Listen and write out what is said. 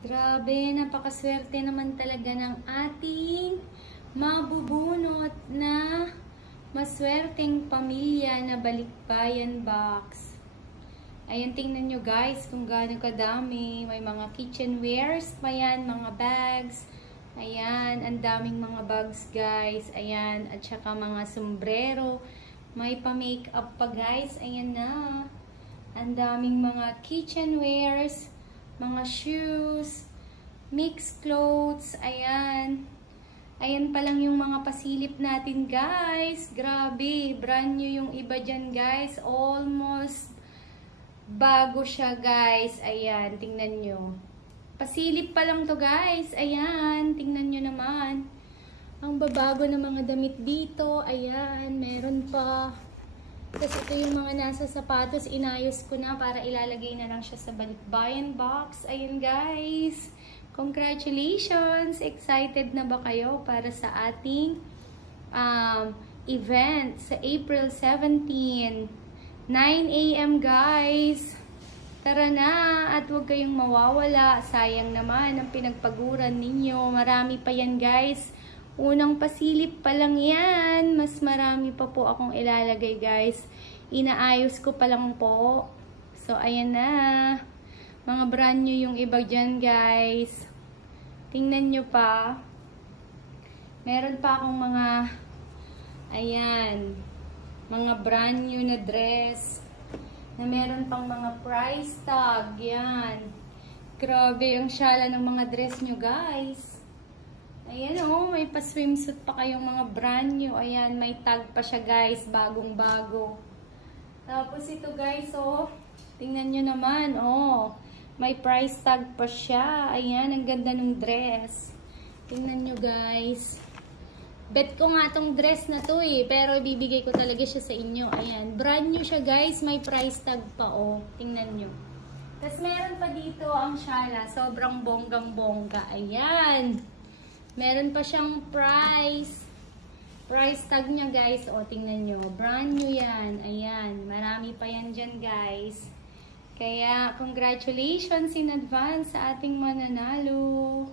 Grabe, napakaswerte naman talaga ng ating mabubunot na maswerteng pamilya na Balikbayan Box. Ayan, tingnan nyo guys kung gaano kadami. May mga kitchenwares pa yan, mga bags. Ayan, ang daming mga bags guys. Ayan, at saka mga sombrero. May pa-makeup pa guys. Ayan na. Ang daming mga kitchenwares, mga shoes, mixed clothes. Ayan. Ayan pa lang yung mga pasilip natin guys. Grabe, brand new yung iba dyan guys. Almost bago siya guys. Ayan, tingnan nyo. Pasilip pa lang to guys. Ayan, tingnan nyo naman. Ang babago ng mga damit dito. Ayan, meron pa. Tapos ito yung mga nasa sapatos. Inayos ko na para ilalagay na lang siya sa Balikbayan Box. Ayan guys. Congratulations! Excited na ba kayo para sa ating event sa April 17? 9 AM guys! Tara na at huwag kayong mawawala. Sayang naman ang pinagpaguran ninyo. Marami pa yan guys. Unang pasilip pa lang yan. Mas marami pa po akong ilalagay guys. Inaayos ko pa lang po. So ayan na. Mga brand new yung iba dyan guys. Tingnan nyo pa. Meron pa akong mga ayan. Mga brand new na dress. Na meron pang mga price tag. Yan. Grabe ang syala ng mga dress nyo guys. Ayan oh, may pa-swimsuit pa kayong mga brand new. Ayan, may tag pa siya guys, bagong bago. Tapos ito guys, oh, tingnan nyo naman, oh, may price tag pa siya. Ayan, ang ganda ng dress. Tingnan nyo guys. Bet ko nga tong dress na to eh, pero ibibigay ko talaga siya sa inyo. Ayan, brand new siya guys, may price tag pa, oh, tingnan nyo. Tapos meron pa dito ang syala, sobrang bonggang-bongga. Ayan. Meron pa siyang price tag niya guys. O, tingnan nyo. Brand new yan. Ayan. Marami pa yan dyan guys. Kaya, congratulations in advance sa ating mananalo.